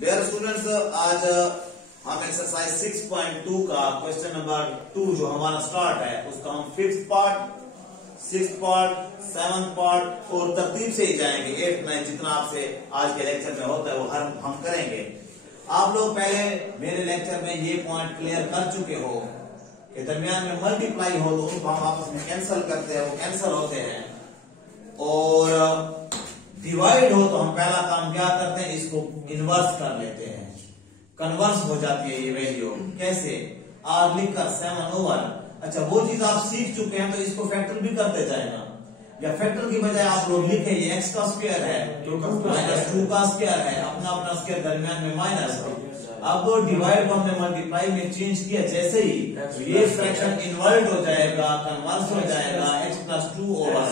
Dear students, आज हम exercise 6.2 का क्वेश्चन नंबर 2 जो हमारा स्टार्ट है उसका हम 5th part, 6th part, 7th part और तरतीब से ही जाएंगे। 8, 9 जितना आपसे आज के लेक्चर में होता है वो हर हम करेंगे। आप लोग पहले मेरे लेक्चर में ये पॉइंट क्लियर कर चुके हो कि दरमियान में मल्टीप्लाई हो तो उनको हम आपस में कैंसिल करते हैं, वो कैंसिल होते हैं। और डिवाइड हो तो हम पहला काम क्या करते हैं, इसको इनवर्स कर लेते हैं, कन्वर्स हो जाती है ये वैल्यू। कैसे? आर लिखकर 7 ओवर। अच्छा, वो चीज आप सीख चुके हैं तो इसको फैक्टर भी करते जाएगा, या फैक्टर की बजाय आप लोग लिखे ये x का स्क्वायर है माइनस 2 का स्क्वायर है, अपना अपना स्क्वायर दरमियान में माइनस। अब डिवाइड को हमने मल्टीप्लाई में चेंज किया जैसे ही तो ये फ्रैक्शन इन्वर्ट हो जाएगा, कन्वर्स हो जाएगा x plus 2 over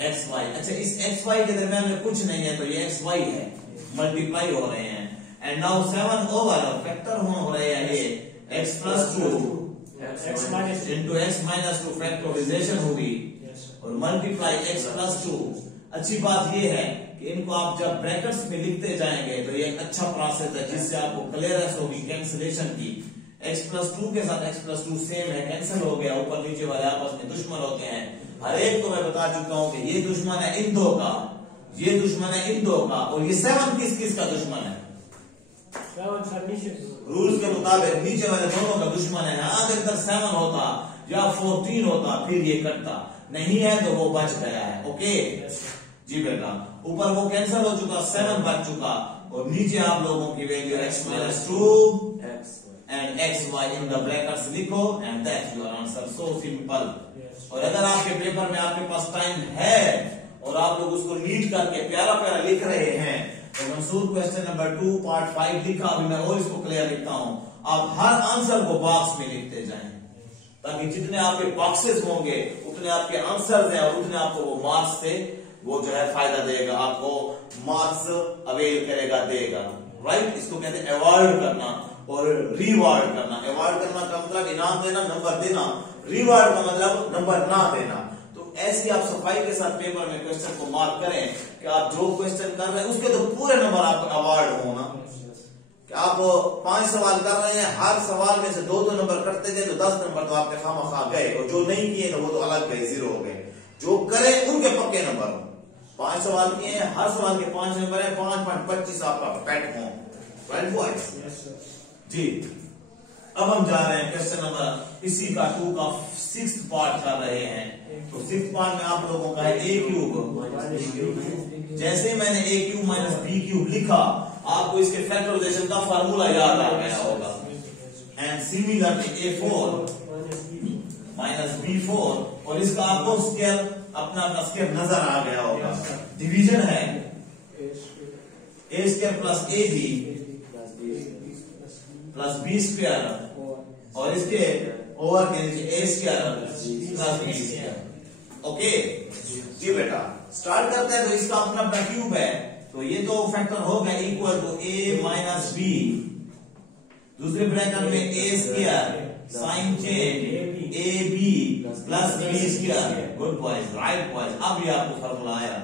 X Y. अच्छा, इस एक्स वाई के दरमियान में कुछ नहीं है तो ये एक्स वाई है, मल्टीप्लाई हो रहे हैं। एंड नाउ 7 ओवर फैक्टर हो रहे हैं ये x plus 2 into X minus 2 factorisation होगी और मल्टीप्लाई x प्लस 2। अच्छी बात ये है कि इनको आप जब ब्रैकेट्स में लिखते जाएंगे तो ये एक अच्छा प्रोसेस है जिससे आपको क्लियरेंस होगी कैंसिलेशन की। x प्लस 2 के साथ x प्लस 2 सेम है, कैंसिल हो गया, ऊपर नीचे वाले आपस में दुश्मन होते हैं। हर एक को मैं बता चुका हूं कि ये दुश्मन है इन दो का, ये दुश्मन है इन दो का, और ये 7 किस किस का दुश्मन है? रूल्स के मुताबिक नीचे वाले दोनों का दुश्मन है। अगर इधर 7 होता या 14 होता फिर ये कटता, नहीं है तो वो बच गया है। ओके जी बेटा, ऊपर वो कैंसिल हो चुका, 7 बच चुका, और नीचे आप लोगों की value x minus 2 and X Y in the brackets लिखो and that's your answer. So simple. और अगर आपके पेपर में आपके पास टाइम है और आप लोग उसको नीट करके प्यारा प्यारा लिख रहे हैं तो मंसूर क्वेश्चन नंबर 2 पार्ट 5 लिखा, अभी मैं और इसको क्लियर लिखता हूं। आप हर आंसर को बॉक्स में लिखते जाएं ताकि जितने आपके बॉक्सेस होंगे उतने आपके आंसर्स हैं और उतने आपको वो मार्क्स से वो जो है फायदा देगा, आपको मार्क्स अवेल करेगा, देगा। राइट, इसको कहते हैं अवॉर्ड करना और रिवार्ड करना। अवॉर्ड करना का मतलब इनाम देना, नंबर देना। रिवार्ड का मतलब नंबर ना देना। तो ऐसे आप सफाई के साथ पेपर में क्वेश्चन को मार्क करें कि आप जो क्वेश्चन कर रहे हैं उसके तो पूरे नंबर आपको अवार्ड होना। कि आप 5 सवाल कर रहे हैं, हर सवाल में से 2-2 नंबर कटते गए तो 10 नंबर तो आपके खामखा गए, और जो नहीं किए वो तो अलग गए, 0 हो गए। जो करें उनके पक्के नंबर। 5 सवाल किए हैं, हर सवाल के 5 नंबर है, 5.25 आपका पेट हो। राइट बॉयज जी। अब हम जा रहे हैं क्वेश्चन नंबर इसी का 2 का 6th पार्ट कर रहे हैं। तो 6th पार्ट में आप लोगों का है a क्यूब। जैसे मैंने a cube minus b cube लिखा, आपको इसके फैक्टराइजेशन का फार्मूला याद आ गया होगा। And similarly a4 minus b4, और इसका आपको स्क्वायर अपना स्क्वायर नजर आ गया होगा। डिवीजन है a square plus ab plus B square, और इसके ओवर के नीचे A square plus B square. Okay जी बेटा, स्टार्ट करते हैं। तो इसका अपना अपना क्यूब है तो ये तो फैक्टर हो गया equal to A minus B, दूसरे ब्रैकेट में A square sign change A B plus B square. Good boys, right boys. अब ये आपको फॉर्मूला आया।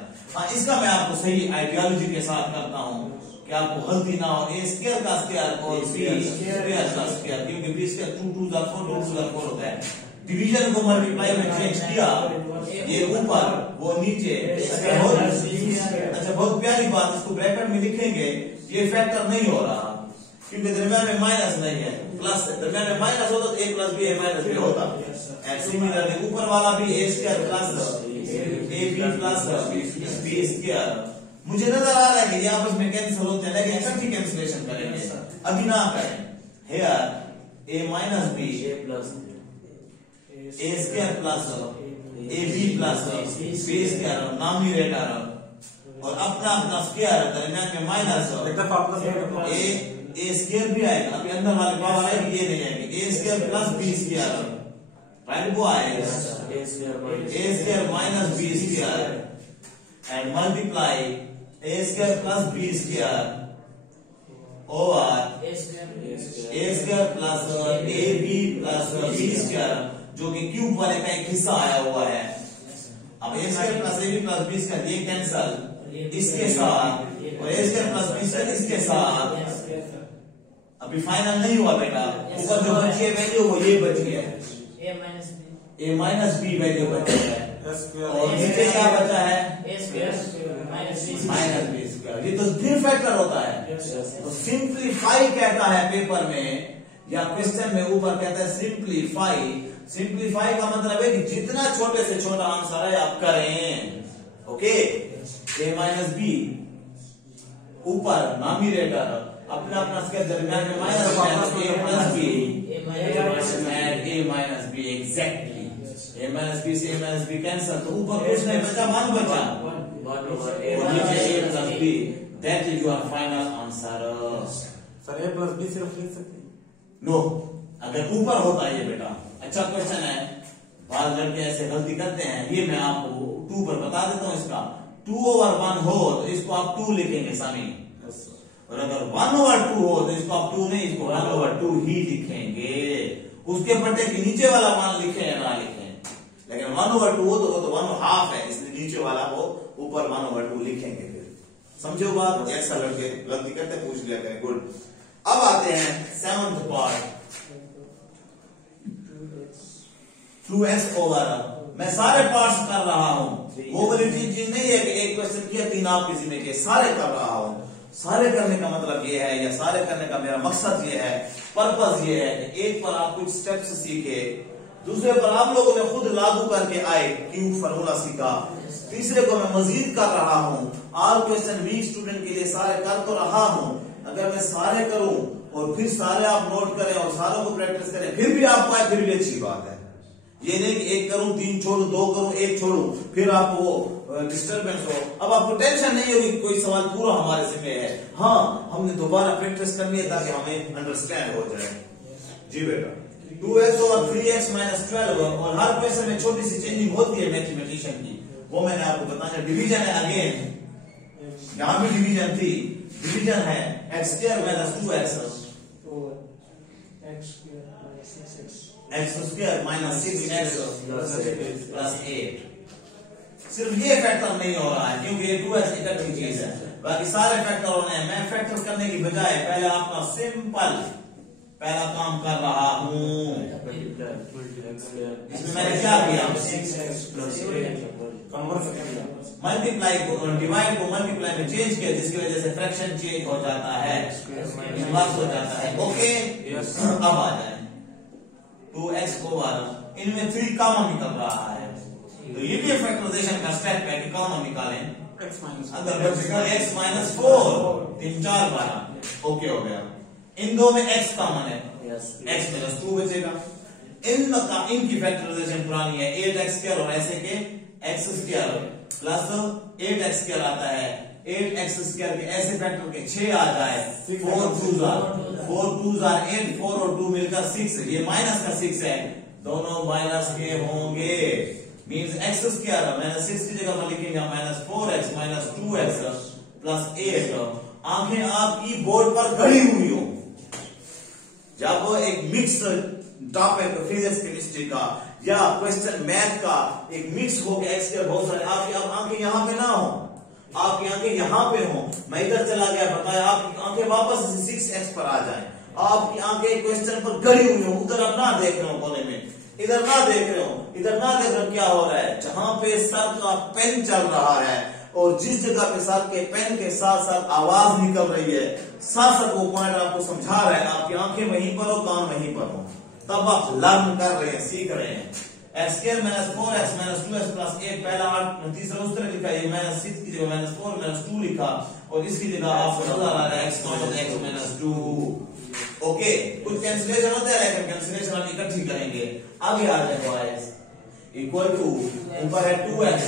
इसका मैं आपको सही आइडियोलॉजी के साथ करता हूं कि आपको गलती ना हो। ए स्क्वायर का स्क्वायर और बी स्क्वायर का स्क्वायर, क्योंकि बी स्क्वायर 2 2 4 2 2 4 होता है। डिवीजन को मल्टीप्लाई में चेंज किया, ये ऊपर वो नीचे। अच्छा, बहुत प्यारी बात, इसको ब्रैकेट में लिखेंगे। ये फैक्टर नहीं हो रहा क्योंकि दरमियान में माइनस नहीं है, प्लस है। दरमियान में माइनस होता तो A plus B A minus B होता। एंड सिमिलरली ऊपर वाला भी A square plus A B plus B square. मुझे नजर आ रहा है कि ये आपस में कैंसिल होते हैं, लेकिन इकट्ठी कैंसिलेशन करेंगे, अभी ना करें। Here A minus B A square plus A B plus B square nominator, और अपना अपना स्क्वायर दरमियान में माइनस ए स्क्वायर भी आएगा। अभी अंदर वाले पावर आएगी, ये नहीं आएगी। A square plus B square, right boys, A square minus B square and multiply A square plus B square over A square plus A B plus B square, जो कि क्यूब वाले का एक हिस्सा आया हुआ है। अब A square plus A B plus B square ये कैंसल, इसके साथ और A square plus B square इसके साथ अभी फाइनल नहीं हुआ बेटा, ऊपर जो बची है वैल्यू वो ये बची है ए माइनस बी वैल्यू बची है और नीचे क्या बचा है माइनस बी स्क्वायर। ये तो फिर फैक्टर होता है। तो सिंप्लीफाई कहता है पेपर में या क्वेश्चन में ऊपर कहता है सिंप्लीफाई। सिंप्लीफाई का मतलब है कि जितना छोटे से छोटा आंसर है आप करें। ओके, ए माइनस बी ऊपर नामिनेटर अपना अपना स्क्वायर दरमियान में minus A plus B and A minus B exactly. A minus B से ए माइनस बी कैंसिल, तो ऊपर कुछ नहीं बचा, 1 बचा और नीचे A plus B. That is your final answer. Sir A plus B सिर्फ लिख सकते हैं? नो, अगर ऊपर होता है ये बेटा। अच्छा क्वेश्चन है, बाद लड़के ऐसे गलती करते हैं, ये मैं आपको 2 पर बता देता हूँ। इसका 2/1 हो तो इसको आप 2 लिखेंगे सामी, और अगर 1/2 हो तो इसको आप 2 नहीं, इसको 1/2 ही लिखेंगे। उसके बटे के नीचे वाला मान लिखे या ना लिखे, लेकिन 1/2 हो तो वो तो 1/2 है, इसलिए नीचे वाला वो ऊपर 1/2 लिखेंगे। फिर समझो बात, ऐसा लड़के गलती करते पूछ लिया करें। गुड। अब आते हैं 7th पार्ट, 2x ओवर। मैं सारे पार्ट्स कर रहा हूं, वो वाली चीज नहीं है कि एक क्वेश्चन किया 3 आप किसी ने किए, सारे कर रहा हूं। सारे करने का मतलब ये है, या सारे करने का मेरा मकसद ये है, पर्पस ये है कि एक पर आप कुछ स्टेप्स सीखे, दूसरे पर आप लोगों ने खुद लागू करके आए, क्यू फार्मूला सीखा, तीसरे को मैं मजीद कर रहा हूं। ऑल क्वेश्चन वीक स्टूडेंट के लिए सारे कर तो रहा हूं, अगर मैं सारे करूं और फिर सारे आप नोट करें और सारों को प्रैक्टिस करें फिर भी आपको आए, फिर भी अच्छी बात है। ये नहीं कि 1 करूं 3 छोड़ू, 2 करूं 1 छोड़ू, फिर आपको वो डिस्टर्बेंस हो। अब आपको टेंशन नहीं होगी कि कोई सवाल पूरा हमारे जिम्मे है। हाँ, हमने दोबारा प्रैक्टिस करनी है ताकि हमें अंडरस्टैंड हो जाए। जी बेटा, 2x ओवर 3x माइनस 12, और हर क्वेश्चन में छोटी सी चेंजिंग होती है मैथमेटिशियन की, वो मैंने आपको बताया। डिवीजन है अगेन, यहां भी डिवीजन थी, डिवीजन है x square minus 2x x square minus 6x plus 8। सिर्फ ये फैक्टर नहीं हो रहा है क्योंकि ये 2x इकट्ठी चीज है, बाकी सारे फैक्टर होने हैं। मैं फैक्टर करने की बजाय पहले आपका सिंपल पहला काम कर रहा हूं। इसमें मैंने क्या किया, मल्टीप्लाई को डिवाइड को मल्टीप्लाई में चेंज किया, जिसकी वजह से फ्रैक्शन चेंज हो जाता है, हो जाता है। ओके, अब आ जाए 2x ओवर, इनमें 3 कॉमन निकल रहा है, तो ये भी फैक्टराइजेशन का स्टेप है कि कॉमन निकालें। अंदर बचेगा x माइनस 4, 3 4 12। ओके हो गया। इन दो में x कॉमन है, x माइनस 2 बचेगा। इनकी फैक्टराइजेशन पुरानी है, 8x स्क्वायर और ऐसे के x square plus 8x square आता है, 8x स्क्वायर के ऐसे फैक्टर के 6 आ जाए, 4 2 8, 4 और 2 मिलकर 6, ये माइनस का 6 है, दोनों माइनस के होंगे। मीन्स x स्क्वायर माइनस 6 की जगह पर लिखेंगे minus 4x minus 2x plus 8। आंखें आपकी बोर्ड पर गड़ी हुई हो, जब वो एक मिक्स टॉपिक फिजिक्स केमिस्ट्री का या क्वेश्चन मैथ का एक मिक्स हो गया, एक्स के बहुत सारे, आपकी अब आंखें यहाँ पे ना हो, आपकी आंखें यहाँ पे हो, मैं इधर चला गया बताया, आपकी आंखें वापस 6x पर आ जाए, आपकी आंखें क्वेश्चन पर गड़ी हुई हो, उधर आप ना देख रहे हो कोने में, इधर ना देख रहे हो, इधर ना देख रहे हो, क्या हो रहा है, जहां पे सर का पेन चल रहा है और जिस जगह पे सर के पेन के साथ साथ आवाज निकल रही है, साथ साथ वो पॉइंट आपको समझा रहा है, आपकी आंखें वहीं पर हो, कान वहीं पर हो, तब आप लर्न कर रहे हैं, सीख रहे हैं। x square minus 4x minus 2x plus 8, पहला 8 तीसरा उस तरह लिखा, ये माइनस 6 की जगह माइनस 4 माइनस 2 लिखा, और इसकी जगह आपको नजर आ रहा है x माइनस 2। ओके, कुछ कैंसिलेशन होता है लेकिन कैंसिलेशन हम इकट्ठी करेंगे। आगे आ जाए बॉयज, इक्वल टू ऊपर है 2x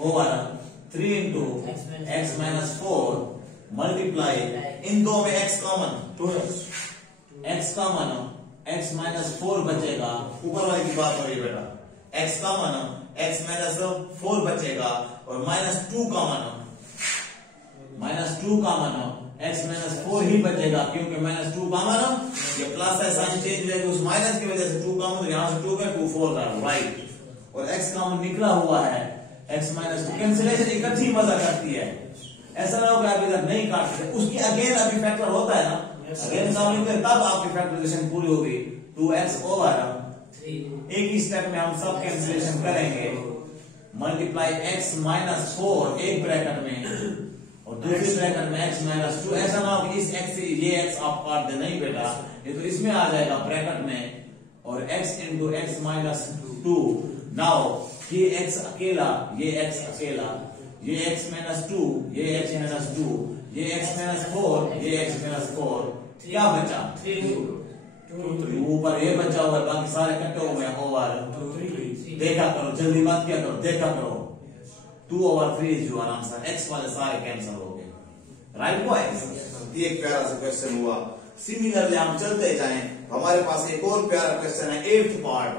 over 3 into x minus 4 multiply, इन दो में x common, 2x x common, x minus 4 बचेगा, ऊपर वाले की बात हो रही है बेटा, x कॉमन x माइनस 4 बचेगा और माइनस 2 कॉमन, x माइनस 4 ही बचेगा क्योंकि माइनस 2 कॉमन, ये प्लस है, साइन चेंज हो जाएगा, उस माइनस की वजह से 2 कॉमन, तो यहां से 2 का 2 4 का राइट, और x कॉमन निकला हुआ है, x माइनस 2 कैंसिलेशन इकट्ठी मजा करती है, ऐसा ना हो कि आप इधर नहीं काट सकते, उसकी अगेन अभी फैक्टर होता है ना, अगेन सॉल्विंग में तब आपकी फैक्टराइजेशन पूरी होगी। 2x ओवर एक ही स्टेप में हम सब कैंसिलेशन करेंगे, मल्टीप्लाई x माइनस 4 एक ब्रैकेट में और दूसरी ब्रैकेट में x माइनस 2। ऐसा ना हो कि इस x से ये x आप काट दे, नहीं बेटा, ये तो इसमें आ जाएगा ब्रैकेट में, और x into X minus 2। Now ये x अकेला, ये x अकेला, ये x माइनस 2, ये x माइनस 2, ये x माइनस 4, ये x माइनस 4, क्या बचा? 3। ऊपर ये बचा हुआ है, बाकी सारे कटे हुए हैं ओवर 3। देखा करो, जल्दी बात किया करो, देखा करो, 2 over 3 is your answer. x वाले सारे कैंसिल हो गए, राइट बॉयज? ये एक प्यारा सा क्वेश्चन हुआ। सिमिलरली हम चलते जाएं, हमारे पास एक और प्यारा क्वेश्चन है, 8th पार्ट,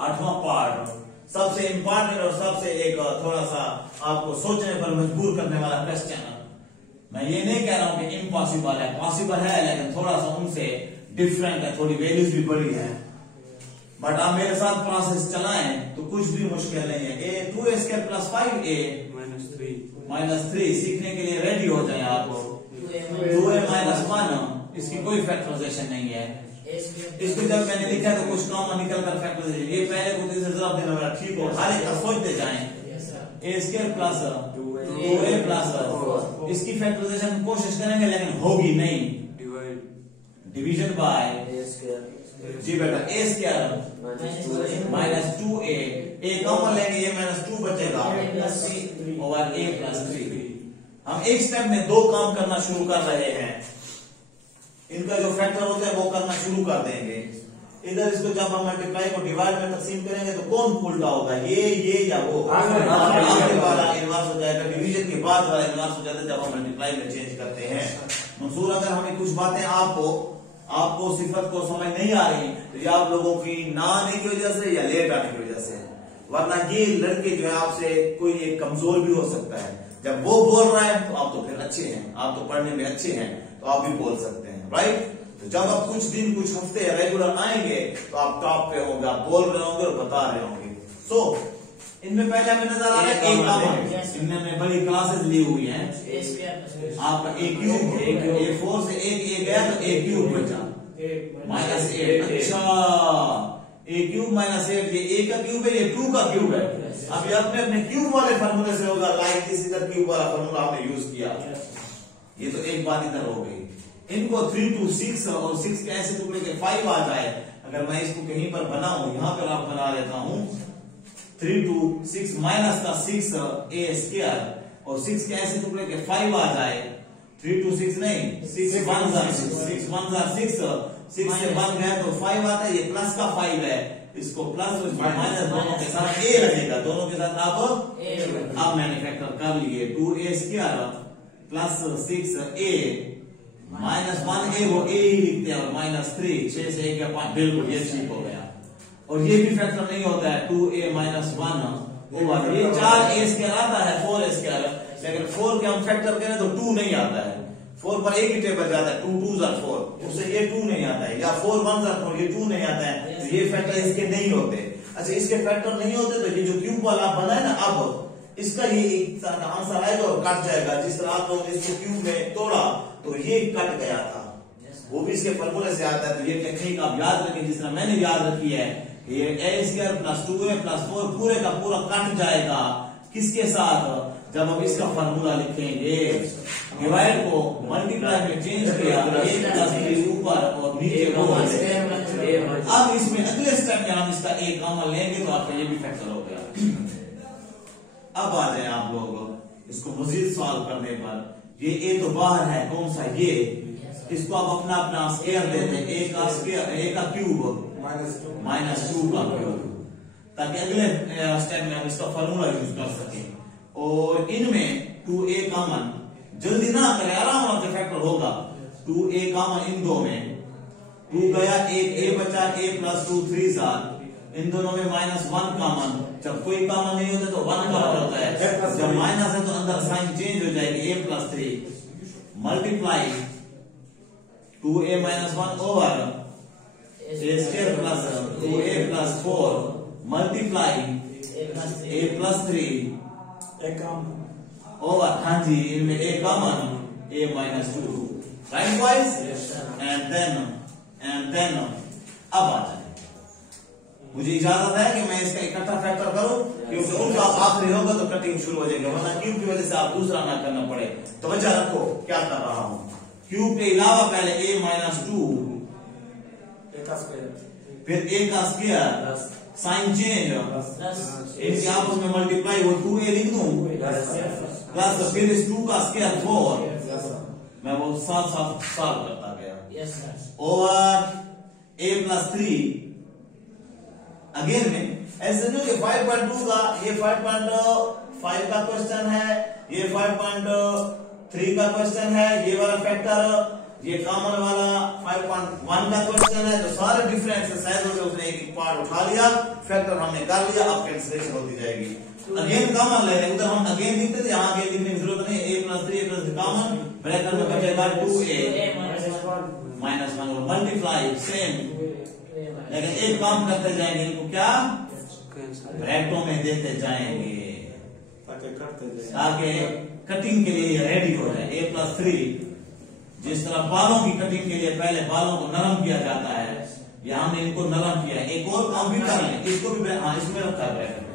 8वां पार्ट, सबसे इंपॉर्टेंट और सबसे एक थोड़ा सा आपको सोचने पर मजबूर करने वाला क्वेश्चन। मैं ये नहीं कह रहा हूं कि इम्पॉसिबल है, पॉसिबल है, लेकिन थोड़ा सा उनसे डिफरेंट है, थोड़ी वैल्यूज भी बड़ी है। बट आप मेरे साथ प्रोसेस चलाएं तो कुछ भी मुश्किल नहीं है। a 2a² + 5a माइनस 3 सीखने के लिए रेडी हो जाए आप। 2a माइनस 1 इसकी कोई फैक्टराइजेशन नहीं है। इसको जब मैंने लिखा तो कुछ कॉमन निकल कर फैक्टराइजेशन, ये पहले को तीसरे जवाब देना मेरा ठीक हो, हर एक का सोचते जाएं। a² प्लस 2a प्लस, इसकी फैक्टराइजेशन कोशिश करेंगे लेकिन होगी नहीं। डिवीजन बाय जी बेटा, a² minus 2a, a common लेंगे, a माइनस 2 बचेगा ओवर a प्लस 3। हम एक स्टेप में 2 काम करना शुरू कर रहे हैं, इनका जो फैक्टर होता है वो करना शुरू कर देंगे। इधर इसको जब हम मल्टीप्लाई को डिवाइड में तकसीम करेंगे तो कौन उल्टा होगा, ये या वो? आखिर वाला इनवर्स हो जाएगा, डिवीजन के बाद वाला इनवर्स हो जाता है जब हम मल्टीप्लाई में चेंज करते हैं। मंसूर, अगर हमें कुछ बातें आपको सिफत को समझ नहीं आ रही तो ये आप लोगों की ना आने की वजह से या लेट आने की वजह से, वरना ये लड़के जो है आपसे कोई एक कमजोर भी हो सकता है। जब वो बोल रहा है तो आप तो फिर अच्छे हैं, आप तो पढ़ने में अच्छे हैं, तो आप भी बोल सकते हैं, राइट? तो जब आप कुछ दिन कुछ हफ्ते रेगुलर आएंगे तो आप टॉप पे होंगे, आप बोल रहे होंगे और बता रहे होंगे। सो इनमें पहले हमें नजर आ रहा है एक कॉमन, इनमें बड़ी क्लासेस ली हुई हैं। आपका a क्यूब, a4 से एक a गया तो a क्यूब बचा माइनस 8। अच्छा, a क्यूब माइनस 8, ये a का क्यूब है, ये 2 का क्यूब है। अब ये अपने अपने क्यूब वाले फार्मूले से होगा, लाइक दिस इधर क्यूब वाला फार्मूला आपने यूज किया। ये तो एक बात इधर हो गई। इनको 3 to 6 और 6 के ऐसे टुकड़े के 5 आ जाए, अगर मैं इसको कहीं पर बनाऊं, यहां पर आप बना लेता हूं 3 to 6 माइनस का 6a² और 6 के ऐसे टुकड़े के 5 आ जाए, 3 to 6 नहीं, 6 1 6 6 से 1 गए तो 5 आता है, ये प्लस का 5 है, इसको प्लस और माइनस दोनों के साथ a लगेगा, दोनों के साथ आप मैंने फैक्टर कर लिए। 2a² plus 6a minus 1a, वो a ही लिखते हैं, और माइनस 3, 6 से 1 5, बिल्कुल ये ठीक हो गया। और ये भी फैक्टर नहीं होता है, 2a माइनस 1 ओवर, ये 4a² आता है 4a², लेकिन 4 के हम फैक्टर करें तो 2 नहीं आता है। 4 पर एक ही टेबल जाता है, 2 2s are 4, उससे ये 2 नहीं आता है, या 4 1s are 4, ये 2 नहीं आता है, तो ये फैक्टर इसके नहीं होते। अच्छा, इसके फैक्टर नहीं होते तो ये जो क्यूब वाला बना है ना, अब इसका ये एक तरह का आंसर आएगा और कट जाएगा। जिस तरह आप लोगों ने इसको क्यूब में तोड़ा तो ये कट गया था, वो भी इसके फॉर्मूले से आता है। तो ये टेक्निक आप याद रखें, जिस तरह मैंने याद रखी है, ये a² + 2a + 4 पूरे का पूरा कट जाएगा। किसके साथ? जब हम इसका फॉर्मूला लिखेंगे, डिवाइड को मल्टीप्लाई में चेंज किया, a+b ऊपर और नीचे वो। अब इसमें अगले स्टेप में हम इसका a कॉमन लेंगे तो आपका ये भी फैक्टर हो गया। अब आ जाए आप लोग इसको मजीद सॉल्व करने पर, ये a तो बाहर है, कौन सा ये, इसको आप अपना अपना स्क्वायर देते हैं, a का स्क्वायर, a का क्यूब माइनस 2 का क्यूब, ताकि अगले स्टेप में हम इसका फॉर्मूला यूज कर सकें। और इनमें 2a कॉमन, जल्दी ना करें, आराम से फैक्टर होगा। 2a कॉमन इन दो में, 2 गया, एक a बचा, a + 2 3 7, इन दोनों में -1 कॉमन, जब कोई कॉमन नहीं होता तो 1 कॉमन होता है, जब माइनस है तो अंदर साइन चेंज हो जाएगी, a + 3 multiply 2a - 1 over a² + 2a + 4 multiply a + 3 एक काम ओवर, हाँ जी, इनमें a common a minus 2, right boys? And then अब आता है, मुझे इजाजत है कि मैं इसका इकट्ठा फैक्टर करूं, क्योंकि उनका आखिरी होगा तो कटिंग शुरू हो जाएगी, वरना क्यूब की वजह से आप दूसरा ना करना पड़े। तो वजह रखो क्या कर रहा हूं, क्यूब के अलावा पहले a minus 2 फिर a का स्क्वायर साइन चेंज इनके आपस में मल्टीप्लाई, वो 2a लिख दूं प्लस फिर इस 2 का स्क्वायर 4, मैं वो साथ साथ सॉल्व करता गया, ओवर a plus 3 अगेन में ऐसे जो कि 5.2 का ये 5.5 का क्वेश्चन है, ये 5.3 का क्वेश्चन है, ये वाला फैक्टर, ये कॉमन वाला 5.1 का क्वेश्चन है, तो सारे डिफरेंस एक्सरसाइजों से उसने एक पार्ट उठा लिया, फैक्टर हमने कर लिया, अब कैंसिलेशन होती जाएगी। अगेन कॉमन ले रहे, उधर हम अगेन लिखते थे, यहाँ अगेन लिखने की जरूरत नहीं, a plus 3 plus common bracket में बचेगा 2a minus 1 मल्टीप्लाई सेम, लेकिन एक काम करते जाएंगे, इनको क्या ब्रैकेटों में देते जाएंगे ताकि कटिंग के लिए रेडी हो जाए। a plus 3 जिस तरह बालों की कटिंग के लिए पहले बालों को नरम किया जाता है, यहाँ हमने इनको नरम किया, एक और काम भी कर लें, इसको भी हाँ इसमें रखा है ब्रैकेट में।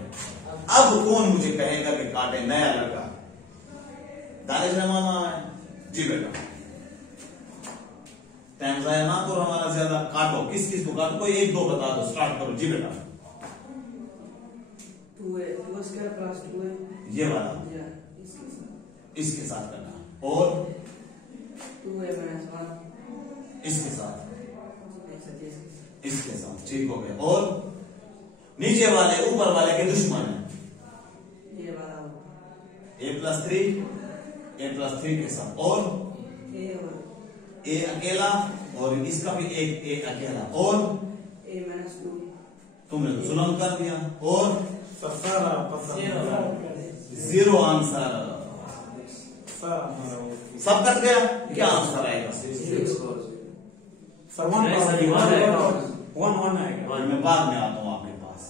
अब कौन मुझे कहेगा कि काटे, नया लड़का दानिश मामा है जी बेटा, टाइम जाया ना करो हमारा ज्यादा, काटो, किस किस को काटो, कोई एक दो बता दो, स्टार्ट करो जी बेटा। 2a plus 2a ये वाला इसके साथ करना, और 2a minus 1 इसके साथ, इसके साथ, ठीक हो गया। और नीचे वाले ऊपर वाले के दुश्मन है, ये वाला a plus 3 के साथ, और a अकेला, और इसका भी एक a अकेला, और a minus 2 तुमने जुल्म कर दिया, और 0 आंसर, सब कट गया, क्या आंसर आएगा? मैं बाद में आता हूँ आपके पास,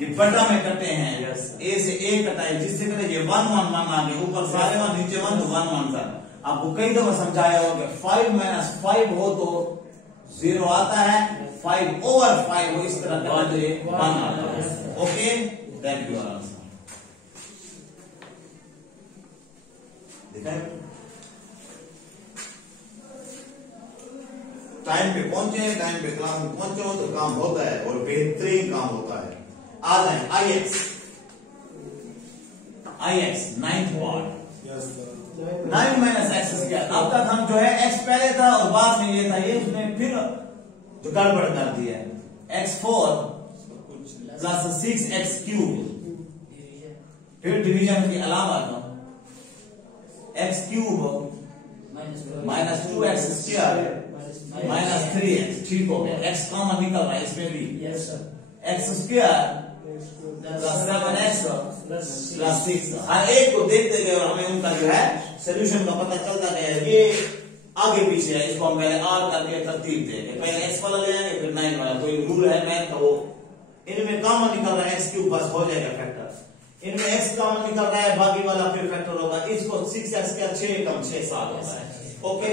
ये बटा में कटे हैं, ए से ए कटा है, जिससे कटे ये 1 1 1 आ गए, ऊपर सारे 1 नीचे 1 तो 1 1 सर। आपको कई दफा समझाया होगा 5 minus 5 हो तो 0 आता है, 5 over 5 हो इस तरह करना तो 1 आता है। Okay, that you are answer. Time पे पहुंचे, टाइम पे क्लास में पहुंचे हो तो काम होता है, और बेहतरीन काम होता है। आ जाए IX 9th part, 9 minus x square. अब तक हम जो है x पहले था और बाद में ये था, ये उसने फिर तो गड़बड़ कर दिया, x4 प्लस 6x क्यूब, फिर डिवीजन के अलावा था x cube minus 2x square minus 3x, ठीक हो गया। x कॉमन निकल रहा है इसमें भी, x square plus 7x plus 6, हर एक को देखते गए और हमें उनका जो है सोल्यूशन का पता चलता गया। ये आगे पीछे है, इसको हम पहले r करके तरतीब देंगे, पहले x वाला ले आएंगे फिर 9 वाला, कोई रूल है मैथ का, वो इनमें कॉमन निकल रहा है x क्यूब, बस हो जाएगा फैक्टर, इनमें x कॉमन निकल रहा है, बाकी वाला फिर फैक्टर होगा, इसको 6x का 6 कम 6 7 होता है। ओके,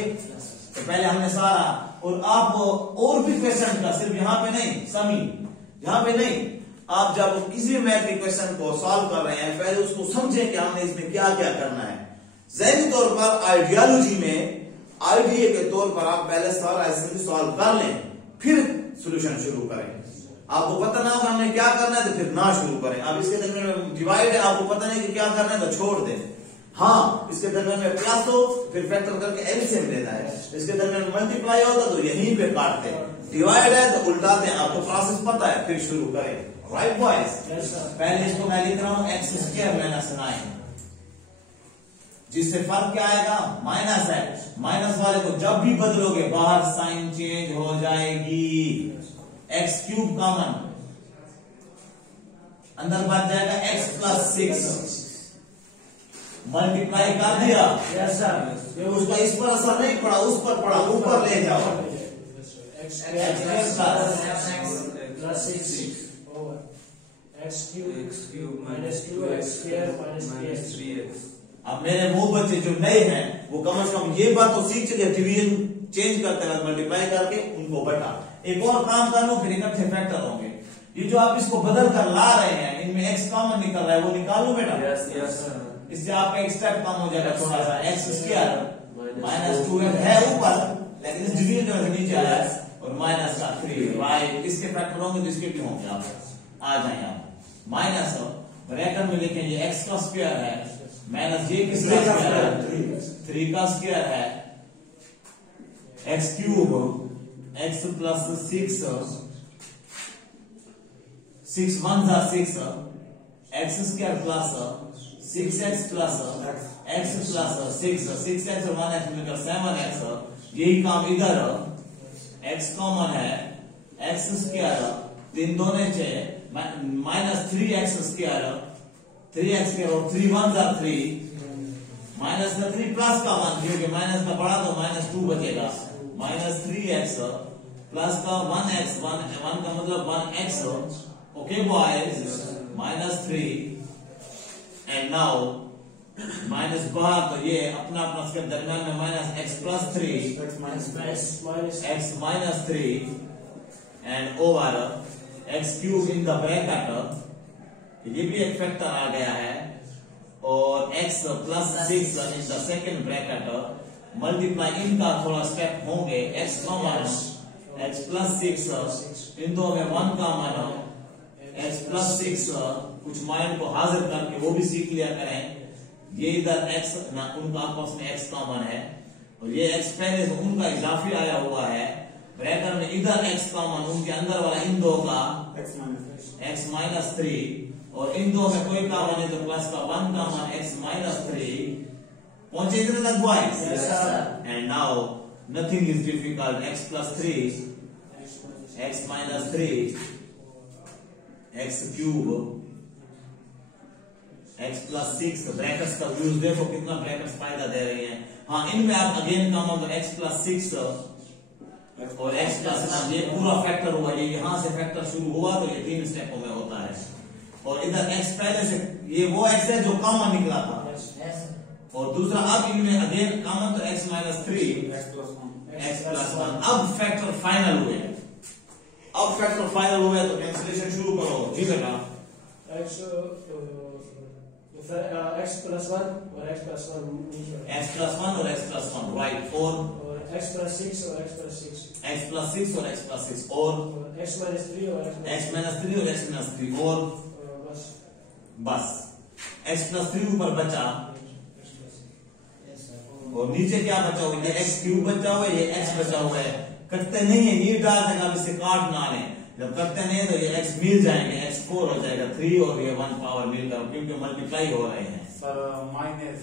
तो पहले हमने सारा, और आप और भी क्वेश्चन का, सिर्फ यहाँ पे नहीं समी, यहाँ पे नहीं, आप जब किसी मैथ के क्वेश्चन को सॉल्व कर रहे हैं पहले उसको समझें कि हमने इसमें क्या क्या करना है। ज़हनी तौर पर आइडियोलॉजी में आइडिया के तौर पर आप पहले सारा ऐसे सॉल्व कर लें, फिर सॉल्यूशन शुरू करें। आपको पता ना होगा हमने क्या करना है तो फिर ना शुरू करें। अब इसके दरमियान में डिवाइड है, आपको पता नहीं कि क्या करना है तो छोड़ दें। हाँ, इसके दरमियान में प्लस हो फिर फैक्टर करके एलसीएम लेना है, इसके दरमियान मल्टीप्लाई होता तो यहीं पे काटते हैं, डिवाइड है तो उल्टाते हैं, आपको प्रोसेस पता है, फिर शुरू करें। राइट बॉयज, पहले इसको मैं लिख रहा हूं x स्क्वायर माइनस 9, जिससे फर्क क्या आएगा, माइनस है, माइनस वाले को जब भी बदलोगे बाहर साइन चेंज हो जाएगी, x क्यूब कॉमन अंदर बच जाएगा x प्लस 6, मल्टीप्लाई कर दिया, उसका इस पर असर नहीं पड़ा, उस पर पड़ा, ऊपर ले जाओ, x x cube minus 2x square minus 3x। अब मेरे वो बच्चे जो नए हैं वो कम से कम ये बात तो सीख चुके, डिवीजन चेंज करते हैं मल्टीप्लाई करके उनको बटा। एक और काम कर लो फिर इकट्ठे फैक्टर होंगे। ये जो आप इसको बदल कर ला रहे हैं इनमें x कॉमन निकल रहा है वो निकाल लो बेटा। इससे आपका एक स्टेप कम हो जाएगा थोड़ा सा। x स्क्वायर माइनस 2x है ऊपर लेकिन इस डिवीजन में नीचे आया है और माइनस का 3 राइट। इसके फैक्टर होंगे तो इसके भी होंगे। आप आ जाए आप माइनस ब्रैकेट में लिखेंगे x का स्क्वायर है माइनस ये किसका स्क्वायर है 3 का स्क्वायर है x क्यूब x प्लस 6 6 1 जा 6 x square plus 6x plus x plus 6 6x और 1x मिलकर 7x। यही काम इधर x कॉमन है x स्क्वायर इन दोनों से माइनस 3x स्क्वायर 3x के और 3 1 जा 3 माइनस का 3 प्लस का 1 क्योंकि माइनस का बड़ा तो माइनस 2 बचेगा माइनस 3x प्लस का 1x 1 का मतलब 1x। Okay boys minus 3 and now minus बाहर तो ये अपना अपना इसके दरम्यान में minus x plus 3 x minus 3 and over x cube in the bracket. ये भी एक फैक्टर आ गया है और x plus 6 in the second bracket multiply इनका थोड़ा स्टेप होंगे x कॉमन x प्लस 6 इन दो में 1 कॉमन x प्लस 6 कुछ माइंड को हाजिर करके वो भी सीख लिया करें। ये इधर x ना उनका आपस में x कॉमन है और ये x पहले से उनका इजाफी आया हुआ है ब्रैकेट में इधर x कॉमन उनके अंदर वाला इन दो का x माइनस 3 और इन दो में कोई कॉमन है तो प्लस का 1 कॉमन x माइनस 3 पहुंचे इतने तक boys. And now nothing is difficult x plus 3 x minus 3 x cube x plus 6 brackets का यूज देखो कितना ब्रैकेट्स फायदा दे रही हैं। हाँ इनमें आप अगेन कॉमन तो x प्लस 6 और x प्लस 9 ये पूरा फैक्टर हुआ। ये यहां से फैक्टर शुरू हुआ तो ये 3 स्टेपों में होता है और इधर x पहले से ये वो x है जो कॉमन निकला था और दूसरा अब इनमें अगेन कॉमन तो x माइनस 3 x प्लस 1। अब फैक्टर फाइनल हुए अब फैक्टर फाइनल हुए तो कैंसिलेशन शुरू करो जी बेटा। x प्लस 1 और x प्लस 1 राइट और x प्लस 6 और x प्लस 6 x प्लस 6 और x प्लस 6 और x माइनस 3 और x माइनस 3 और x माइनस 3 और बस x प्लस 3 ऊपर बचा और नीचे क्या बचा हुआ है x क्यूब बचा हुआ है ये x बचा हुआ है। कटते नहीं है ये डाल देगा अब इसे काट ना लें जब कटते नहीं तो ये x मिल जाएंगे x 4 हो जाएगा 3 और ये 1 पावर मिलकर क्योंकि मल्टीप्लाई हो रहे हैं सर माइनस।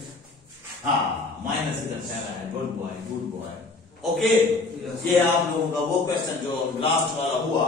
हाँ माइनस इधर ठहरा है। Good boy okay. ये आप लोगों का वो क्वेश्चन जो लास्ट वाला हुआ